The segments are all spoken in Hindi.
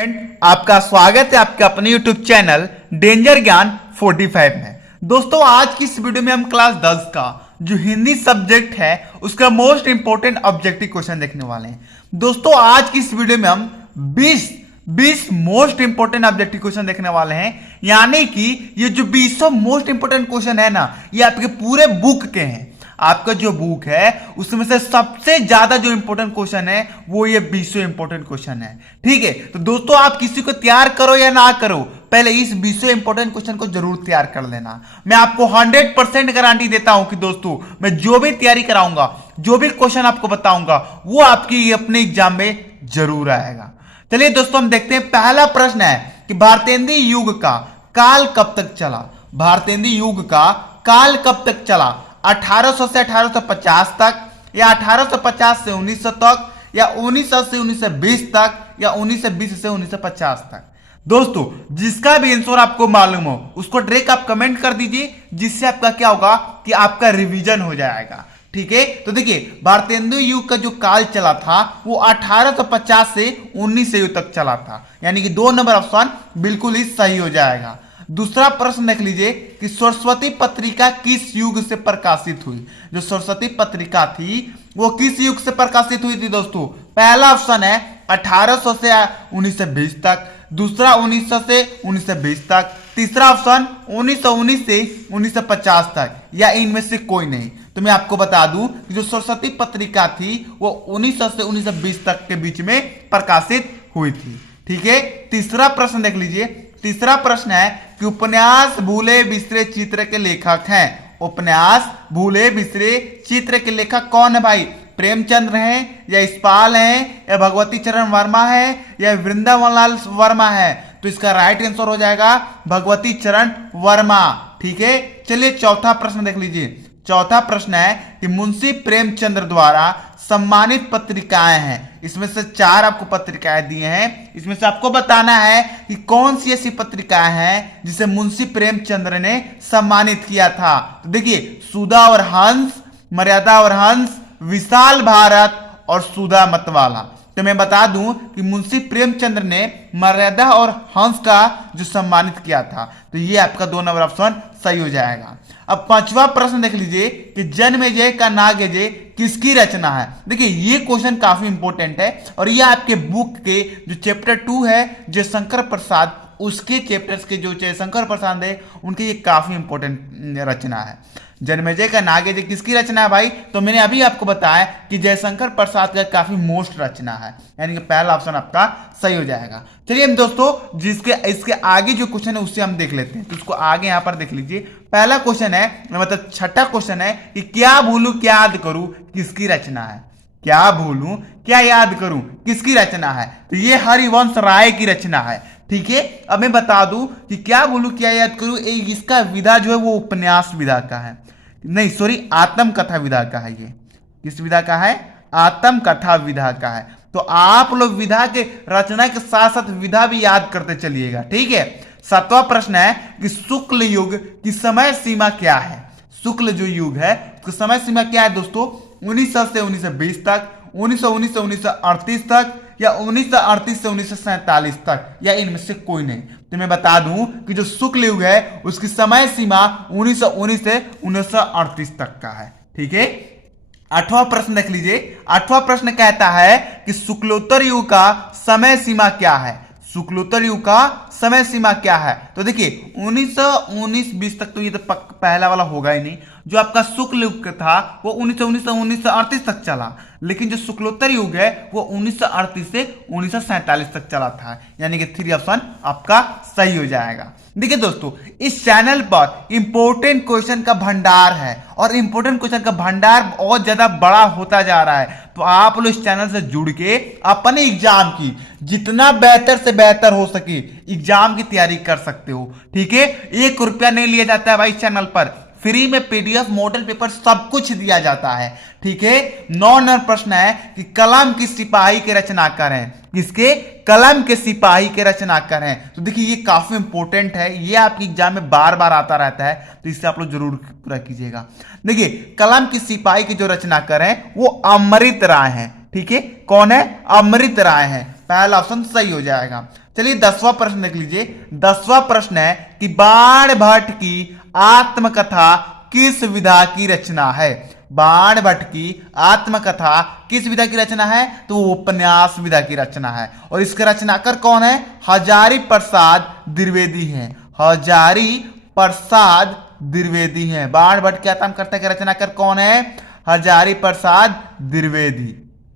फ्रेंड, आपका स्वागत है आपके अपने YouTube चैनल डेंजर ज्ञान 45 में। दोस्तों, आज की इस वीडियो में हम क्लास 10 का जो हिंदी सब्जेक्ट है उसका मोस्ट इंपोर्टेंट ऑब्जेक्टिव क्वेश्चन देखने वाले हैं। दोस्तों, आज की इस वीडियो में हम 20 मोस्ट इंपोर्टेंट ऑब्जेक्टिव क्वेश्चन देखने वाले हैं। यानी कि ये जो 20 मोस्ट इंपोर्टेंट क्वेश्चन है ना, ये आपके पूरे बुक के हैं। आपका जो बुक है उसमें से सबसे ज्यादा जो इंपॉर्टेंट क्वेश्चन है वो ये 20 इंपॉर्टेंट क्वेश्चन है। ठीक है, तो दोस्तों आप किसी को तैयार करो या ना करो, पहले इस 20 इंपॉर्टेंट क्वेश्चन को जरूर तैयार कर लेना। मैं आपको 100% गारंटी देता हूं कि दोस्तों मैं जो भी तैयारी कराऊंगा, जो भी क्वेश्चन आपको बताऊंगा, वो आपकी अपने एग्जाम में जरूर आएगा। चलिए दोस्तों, हम देखते हैं। पहला प्रश्न है कि भारतेंदु युग का काल कब तक चला। भारतेंदु युग का काल कब तक चला? 1800 से 1850 तक, या 1850 से 1900 तक, या 1900 से 1920 तक, या 1920 से 1950 तक। दोस्तों, जिसका भी आंसर आपको मालूम हो उसको डायरेक्ट आप कमेंट कर दीजिए, जिससे आपका क्या होगा कि आपका रिवीजन हो जाएगा। ठीक है, तो देखिए भारतेंदु युग का जो काल चला था वो 1850 से 1900 युग तक चला था। यानी कि 2 नंबर ऑप्शन बिल्कुल ही सही हो जाएगा। दूसरा प्रश्न देख लीजिए कि सरस्वती पत्रिका किस युग से प्रकाशित हुई। जो सरस्वती पत्रिका थी वो किस युग से प्रकाशित हुई थी दोस्तों? पहला ऑप्शन है 1800 से 1920 तक, दूसरा 1900 से 1920 तक, तीसरा ऑप्शन 1919 से 1950 तक, या इनमें से कोई नहीं। तो मैं आपको बता दूं कि जो सरस्वती पत्रिका थी वो 1900 से 1920 तक के बीच में प्रकाशित हुई थी। ठीक है, तीसरा प्रश्न देख लीजिए। तीसरा प्रश्न है कि उपन्यास भूले बिसरे चित्र के लेखक हैं। उपन्यास भूले बिसरे चित्र के लेखक कौन है भाई? प्रेमचंद्र हैं, या इस्पाल हैं, या भगवती चरण वर्मा है, या वृंदावन लाल वर्मा है? तो इसका राइट आंसर हो जाएगा भगवती चरण वर्मा। ठीक है, चलिए चौथा प्रश्न देख लीजिए। चौथा प्रश्न है कि मुंशी प्रेमचंद्र द्वारा सम्मानित पत्रिकाएं हैं। इसमें से 4 आपको पत्रिकाएं दिए हैं, इसमें से आपको बताना है कि कौन सी ऐसी पत्रिकाएं हैं जिसे मुंशी प्रेमचंद्र ने सम्मानित किया था। तो देखिए, सुधा और हंस, मर्यादा और हंस, विशाल भारत और सुधा मतवाला। तो मैं बता दूं कि मुंशी प्रेमचंद्र ने मर्यादा और हंस का जो सम्मानित किया था, तो ये आपका 2 नंबर ऑप्शन सही हो जाएगा। अब 5वां प्रश्न देख लीजिए कि जन्मेजय का नागेजय किसकी रचना है। देखिए ये क्वेश्चन काफी इंपॉर्टेंट है, और ये आपके बुक के जो चैप्टर 2 है जयशंकर प्रसाद, उसके चैप्टर्स के जो जयशंकर प्रसाद है उनकी ये काफी इंपॉर्टेंट रचना है। जन्मेजय का नागेजय किसकी रचना है भाई? तो मैंने अभी आपको बताया कि जयशंकर प्रसाद का काफी मोस्ट रचना है, यानी कि पहला ऑप्शन आपका सही हो जाएगा। चलिए हम दोस्तों जिसके इसके आगे जो क्वेश्चन है उससे हम देख लेते हैं। तो उसको आगे यहाँ पर देख लीजिए। पहला क्वेश्चन है, मतलब छठा क्वेश्चन है कि क्या भूलूं क्या याद करूं किसकी रचना है। क्या भूलूं क्या याद करूं किसकी रचना है? तो ये हरिवंश राय की रचना है। ठीक है, अब मैं बता दूं कि क्या भूलूं क्या याद करूं, इसका विधा जो है वो उपन्यास विधा का है, नहीं सॉरी आत्मकथा विधा का है। ये किस विधा का है? आत्मकथा विधा का है। तो आप लोग विधा के रचना के साथ साथ विधा भी याद करते चलिएगा। ठीक है, 7वां प्रश्न है कि शुक्ल युग की समय सीमा क्या है। शुक्ल जो युग है उसकी समय सीमा क्या है दोस्तों? 1900 से 1920 तक, 1919 से 1938 तक, या 1938 से 1947 तक, या इनमें से कोई नहीं। तो मैं बता दूं कि जो शुक्ल युग है उसकी समय सीमा 1919 से 1938 तक का है। ठीक है, 8वां प्रश्न देख लीजिए। 8वां प्रश्न कहता है कि शुक्लोत्तर युग का समय सीमा क्या है। शुक्लोत्तर युग का समय सीमा क्या है? तो देखिए 1919-20 तक तो ये तो पहला वाला होगा ही नहीं। जो आपका शुक्ल युग था वो 1919 से 1938 तक चला, लेकिन जो शुक्लोत्तर युग है वो 1938 से 1947 तक चला था। यानी कि 3 ऑप्शन आपका सही हो जाएगा। देखिए दोस्तों, इस चैनल पर इंपॉर्टेंट क्वेश्चन का भंडार है, और इंपॉर्टेंट क्वेश्चन का भंडार बहुत ज्यादा बड़ा होता जा रहा है। तो आप लोग इस चैनल से जुड़ के अपने एग्जाम की जितना बेहतर से बेहतर हो सके एग्जाम की तैयारी कर सकते हो। ठीक है, 1 रुपया नहीं लिया जाता है भाई इस चैनल पर। फ्री में पीडीएफ मॉडल पेपर सब कुछ दिया जाता है। ठीक है, 9 नंबर प्रश्न है कि कलम की सिपाही के रचनाकार हैं। किसके? कलम के सिपाही के रचनाकार हैं। तो देखिए ये काफी इंपॉर्टेंट है, ये आपके एग्जाम में बार बार आता रहता है, तो इससे आप लोग जरूर पूरा कीजिएगा। देखिए कलम की सिपाही के जो रचनाकार हैं वो अमृत राय हैं। ठीक है, कौन है? अमृत राय हैं। पहला ऑप्शन सही हो जाएगा। चलिए 10वां प्रश्न देख लीजिए। 10वां प्रश्न है कि बाण भट्ट की आत्मकथा किस विधा की रचना है। बाण भट्ट की आत्मकथा किस विधा की रचना है, तो वो उपन्यास विधा की रचना है। और इसके रचनाकार कौन है, हजारी प्रसाद द्विवेदी हैं। हजारी प्रसाद द्विवेदी हैं। बाण भट्ट की आत्मकथा के रचनाकार कौन है, हजारी प्रसाद द्विवेदी।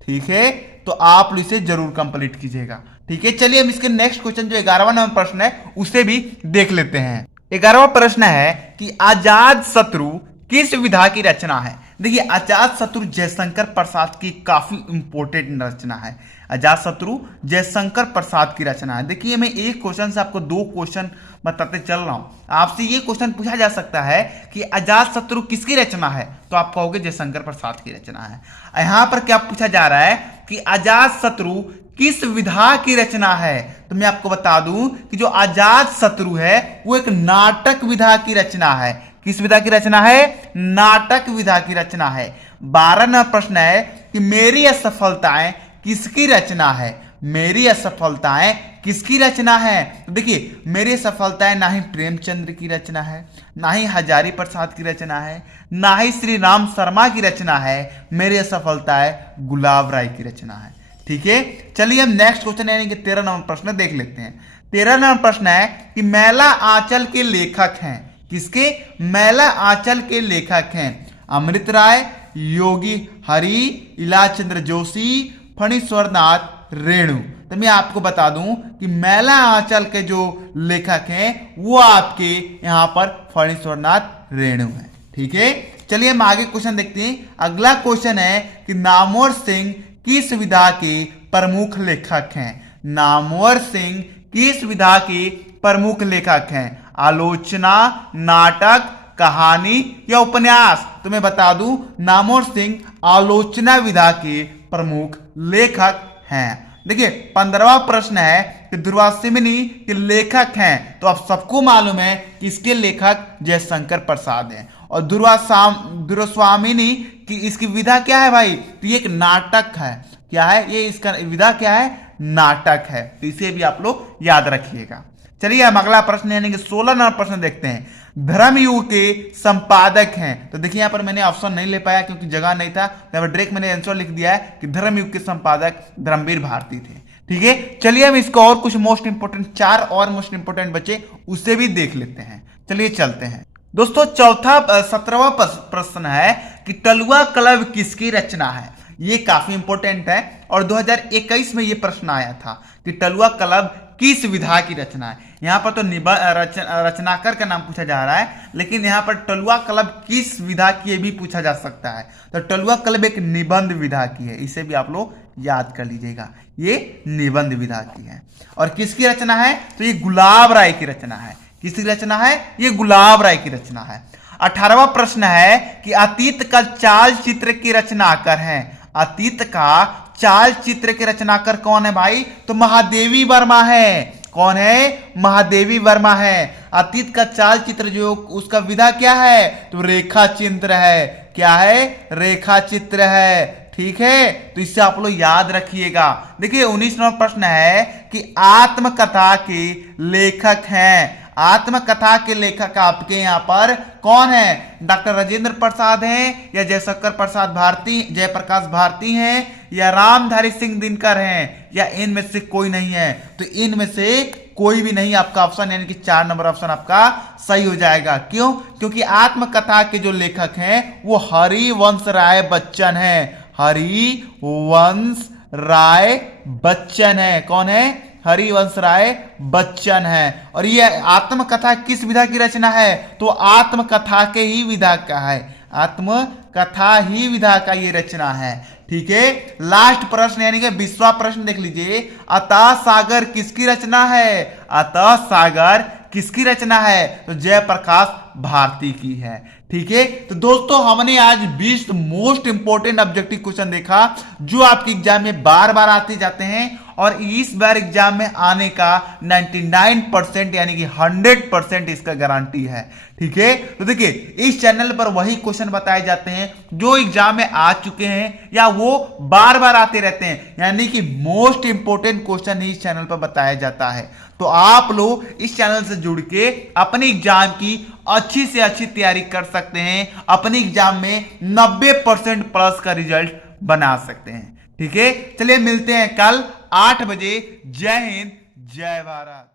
ठीक है, तो आप इसे जरूर कंप्लीट कीजिएगा। ठीक है, चलिए हम इसके नेक्स्ट क्वेश्चन जो 11वां नंबर प्रश्न है उसे भी देख लेते हैं। 11वां प्रश्न है कि अजात शत्रु किस विधा की रचना है। देखिए, अजात शत्रु जयशंकर प्रसाद की काफी इंपॉर्टेंट रचना है। अजात शत्रु जयशंकर प्रसाद की रचना है। देखिए, मैं एक क्वेश्चन से आपको 2 क्वेश्चन बताते चल रहा हूं। आपसे ये क्वेश्चन पूछा जा सकता है कि अजात शत्रु किसकी रचना है, तो आप कहोगे जयशंकर प्रसाद की रचना है। यहां पर क्या पूछा जा रहा है कि अजात शत्रु किस विधा की रचना है, तो मैं आपको बता दूं कि जो अजात शत्रु है वो एक नाटक विधा की रचना है। किस विधा की रचना है, नाटक विधा की रचना है। 12वां नंबर प्रश्न है कि मेरी असफलताएं किसकी रचना है। मेरी असफलताएं किसकी रचना है, तो देखिए, मेरी असफलताएं ना ही प्रेमचंद्र की रचना है, ना ही हजारी प्रसाद की रचना है, ना ही श्री राम शर्मा की रचना है। मेरी असफलताएं गुलाब राय की रचना है। ठीक है, चलिए हम नेक्स्ट क्वेश्चन यानी कि 13 नंबर प्रश्न देख लेते हैं। 13 नंबर प्रश्न है कि मैला आंचल के लेखक हैं। किसके, मैला आंचल के लेखक हैं अमृत राय, योगी हरि, इलाचंद्र जोशी, फणीश्वरनाथ रेणु। तो मैं आपको बता दूं कि मैला आंचल के जो लेखक हैं वो आपके यहां पर फणीश्वरनाथ रेणु हैं। ठीक है, चलिए हम आगे क्वेश्चन देखते हैं। अगला क्वेश्चन है कि नामवर सिंह किस विधा के प्रमुख लेखक हैं। नामवर सिंह किस विधा के प्रमुख लेखक हैं, आलोचना, नाटक, कहानी या उपन्यास। तो मैं बता दूं नामवर सिंह आलोचना विधा के प्रमुख लेखक हैं। देखिए, 15वां प्रश्न है कि दुर्वासिनी के लेखक हैं, तो आप सबको मालूम है कि इसके लेखक जयशंकर प्रसाद हैं। और दुर्वासिनी की इसकी विधा क्या है भाई, तो ये एक नाटक है। क्या है ये, इसका विधा क्या है, नाटक है। तो इसे भी आप लोग याद रखिएगा। चलिए हम अगला प्रश्न यानी कि 16 नंबर प्रश्न देखते हैं। धर्मयुग के संपादक हैं, तो देखिए यहां पर मैंने ऑप्शन नहीं ले पाया क्योंकि जगह नहीं था, तो डायरेक्ट मैंने आंसर लिख दिया है कि धर्मयुग के संपादक धर्मवीर भारती थे। ठीक है, चलिए हम इसको और कुछ मोस्ट इंपोर्टेंट 4 और मोस्ट इंपोर्टेंट बचे उसे भी देख लेते हैं। चलिए चलते हैं दोस्तों। 17वां प्रश्न है कि टलुआ क्लब किसकी रचना है। ये काफी इंपॉर्टेंट है और 2021 में ये प्रश्न आया था कि टलुआ क्लब किस विधा की रचना है। यहां पर तो रचनाकार का नाम पूछा जा रहा है, लेकिन यहां पर टलुआ क्लब किस विधा की ये भी पूछा जा सकता है। तो टलुआ क्लब एक निबंध विधा की है, इसे भी आप लोग याद कर लीजिएगा, ये निबंध विधा की है। और किसकी रचना है, तो ये गुलाब राय की रचना है। किसकी रचना है, ये गुलाब राय की रचना है। 18वां प्रश्न है कि अतीत का चाल चित्र की रचनाकार हैं। अतीत का चाल चित्र के रचनाकार कौन है भाई, तो महादेवी वर्मा है। कौन है, महादेवी वर्मा है। अतीत का चाल चित्र जो उसका विधा क्या है, तो रेखा चित्र है। क्या है, रेखा चित्र है। ठीक है, तो इससे आप लोग याद रखिएगा। देखिए 19 नंबर प्रश्न है कि आत्मकथा के लेखक हैं। आत्मकथा के लेखक आपके यहाँ पर कौन है, डॉक्टर राजेंद्र प्रसाद हैं या जयशंकर प्रसाद भारती, जयप्रकाश भारती हैं या रामधारी सिंह दिनकर हैं या इनमें से कोई नहीं है। तो इनमें से कोई भी नहीं आपका ऑप्शन यानी कि 4 नंबर ऑप्शन आपका सही हो जाएगा। क्यों, क्योंकि आत्मकथा के जो लेखक हैं वो हरिवंश राय बच्चन है। हरिवंश राय बच्चन है। कौन है, हरिवंश राय बच्चन है। और ये आत्मकथा किस विधा की रचना है, तो आत्मकथा के ही विधा का है। आत्मकथा ही विधा का ये रचना है। ठीक है, लास्ट प्रश्न यानी कि 20वां प्रश्न देख लीजिए। अतः सागर किसकी रचना है। अतः सागर किसकी रचना है, तो जयप्रकाश भारती की है। ठीक है, तो दोस्तों हमने आज 20 मोस्ट इंपोर्टेंट ऑब्जेक्टिव क्वेश्चन देखा जो आपके एग्जाम में बार बार आते जाते हैं और इस बार एग्जाम में आने का 99% यानी कि 100% इसका गारंटी है। ठीक है, तो देखिए इस चैनल पर वही क्वेश्चन बताए जाते हैं जो एग्जाम में आ चुके हैं या वो बार बार आते रहते हैं, यानी कि मोस्ट इंपोर्टेंट क्वेश्चन ही इस चैनल पर बताया जाता है। तो आप लोग इस चैनल से जुड़ के अपने एग्जाम की अच्छी से अच्छी तैयारी कर सकते हैं, अपने एग्जाम में 90% प्लस का रिजल्ट बना सकते हैं। ठीक है, चलिए मिलते हैं कल 8 बजे। जय हिंद, जय भारत।